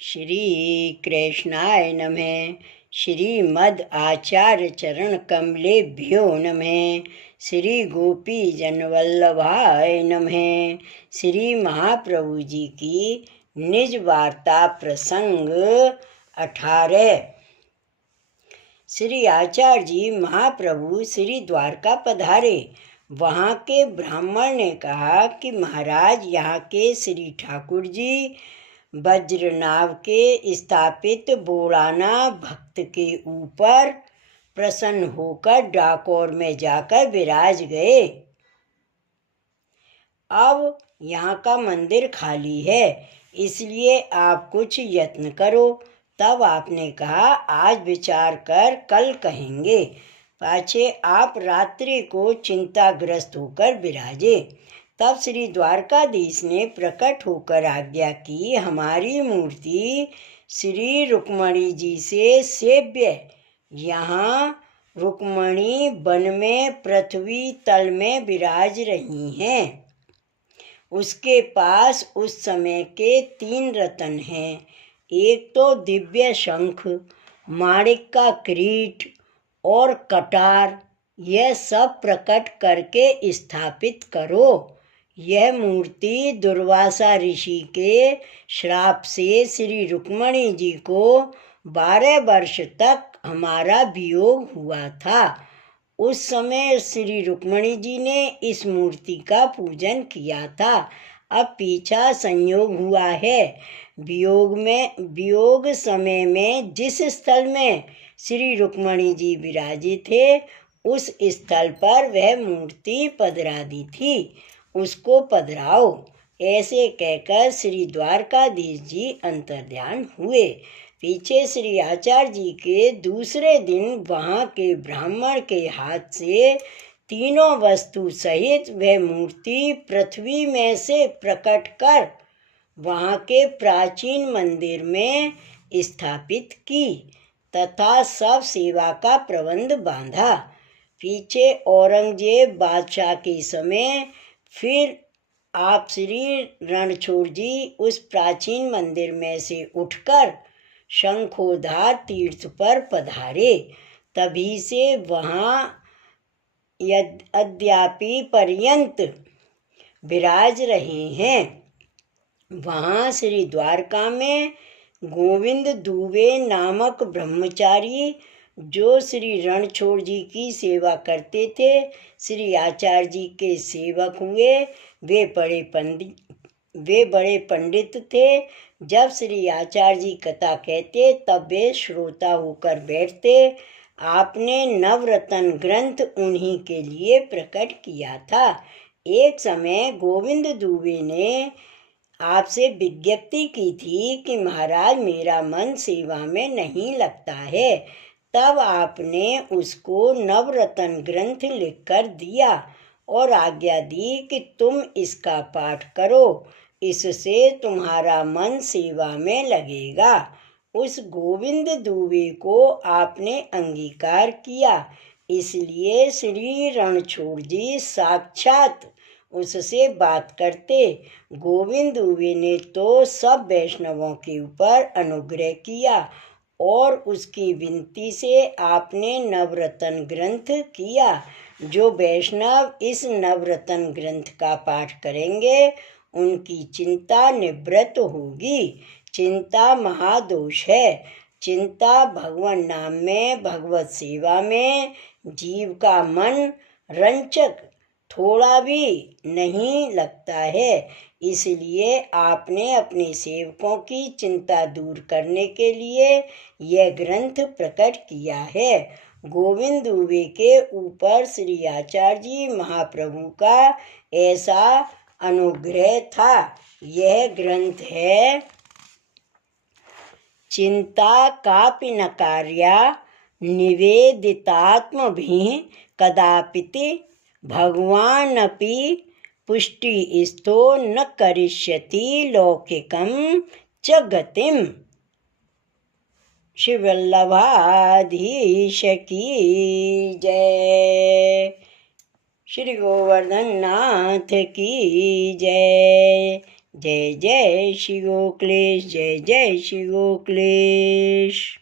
श्री कृष्णाय नमः। श्रीमद् आचार्य चरण कमलेभ्यो नमः। श्री गोपी जनवल्लभाय नमः। श्री महाप्रभु जी की निज वार्ता प्रसंग 18। श्री आचार्य जी महाप्रभु श्री द्वारका पधारे। वहाँ के ब्राह्मण ने कहा कि महाराज, यहाँ के श्री ठाकुर जी वज्रनाभ के स्थापित बोड़ाना भक्त के ऊपर प्रसन्न होकर डाकोर में जाकर विराज गए। अब यहाँ का मंदिर खाली है, इसलिए आप कुछ यत्न करो। तब आपने कहा, आज विचार कर कल कहेंगे। पाछे आप रात्रि को चिंताग्रस्त होकर विराजे। तब श्री द्वारकाधीश ने प्रकट होकर आज्ञा की, हमारी मूर्ति श्री रुक्मणी जी से सेव्य यहाँ रुक्मणी वन में पृथ्वी तल में विराज रही हैं। उसके पास उस समय के 3 रत्न हैं। एक तो दिव्य शंख, माणिक का किरीट और कटार, यह सब प्रकट करके स्थापित करो। यह मूर्ति दुर्वासा ऋषि के श्राप से श्री रुक्मणी जी को 12 वर्ष तक हमारा वियोग हुआ था। उस समय श्री रुक्मणी जी ने इस मूर्ति का पूजन किया था। अब पीछा संयोग हुआ है। वियोग समय में जिस स्थल में श्री रुक्मणी जी विराजित थे, उस स्थल पर वह मूर्ति पधरा दी थी, उसको पधराओ। ऐसे कहकर श्री द्वारकाधीश जी अंतर्ध्यान हुए। पीछे श्री आचार्य जी के दूसरे दिन वहाँ के ब्राह्मण के हाथ से तीनों वस्तु सहित वह मूर्ति पृथ्वी में से प्रकट कर वहाँ के प्राचीन मंदिर में स्थापित की तथा सब सेवा का प्रबंध बांधा। पीछे औरंगजेब बादशाह के समय फिर आप श्री रणछोड़ जी उस प्राचीन मंदिर में से उठकर शंखोधार तीर्थ पर पधारे। तभी से वहाँ अद्यापि पर्यंत विराज रहे हैं। वहाँ श्री द्वारका में गोविंद दुबे नामक ब्रह्मचारी, जो श्री रणछोड़ जी की सेवा करते थे, श्री आचार्य जी के सेवक हुए। वे बड़े पंडित थे। जब श्री आचार्य जी कथा कहते तब वे श्रोता होकर बैठते। आपने नवरत्न ग्रंथ उन्हीं के लिए प्रकट किया था। एक समय गोविंद दुबे ने आपसे विज्ञप्ति की थी कि महाराज, मेरा मन सेवा में नहीं लगता है। तब आपने उसको नवरत्न ग्रंथ लिखकर दिया और आज्ञा दी कि तुम इसका पाठ करो, इससे तुम्हारा मन सेवा में लगेगा। उस गोविंद दुबे को आपने अंगीकार किया, इसलिए श्री रणछोड़ जी साक्षात उससे बात करते। गोविंद दुबे ने तो सब वैष्णवों के ऊपर अनुग्रह किया और उसकी विनती से आपने नवरत्न ग्रंथ किया। जो वैष्णव इस नवरत्न ग्रंथ का पाठ करेंगे, उनकी चिंता निवृत्त होगी। चिंता महादोष है। चिंता भगवान नाम में, भगवत सेवा में जीव का मन रंचक थोड़ा भी नहीं लगता है। इसलिए आपने अपने सेवकों की चिंता दूर करने के लिए यह ग्रंथ प्रकट किया है। गोविंद दुबे के ऊपर श्री आचार्य जी महाप्रभु का ऐसा अनुग्रह था। यह ग्रंथ है, चिंता कापि न कार्या निवेदितात्मभिः कदापिति भगवानपि पुष्टिस्थो न करिष्यति लौकिकं च गतिम्। श्री वल्लभाधीश की जय। श्री गोवर्धन नाथ की जय। जय जय श्री गोकुलेश, जय जय श्री गोकुलेश।